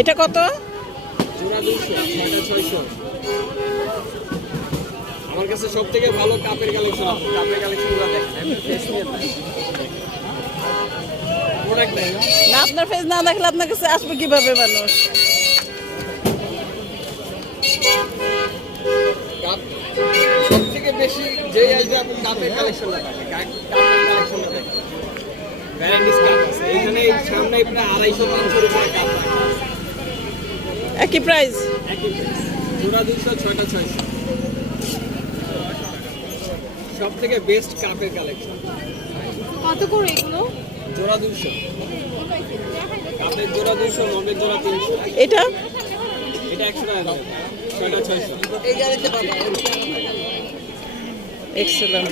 এটা কত? আমার কাছে সব থেকে ভালো কাপের কালেকশন। কাপের কালেকশনগুলো দেখেন, না আপনার ফেস না দেখলে আপনার কাছে আসবে কিভাবে মানুষ? সব থেকে বেশি যে আসবে আপনি কাপের কালেকশনটা থাকে, কাপের কালেকশনটা থাকে। ভ্যারাইটিস কাপ আছে এখানে, সামনে প্রায় 250-300 রুপির কাপ থাকে। একই প্রাইস? একই প্রাইস, জোড়া 200, 6টা 600। সব থেকে বেস্ট কাপের কালেকশন। কত করে এগুলো? জোড়া 200, কাপের জোড়া 200, মগের জোড়া 300। এটা এটা 100 টাকা দাম, 6টা 600। এই গাড়িতে পাবেন। এক্সেলেন্ট।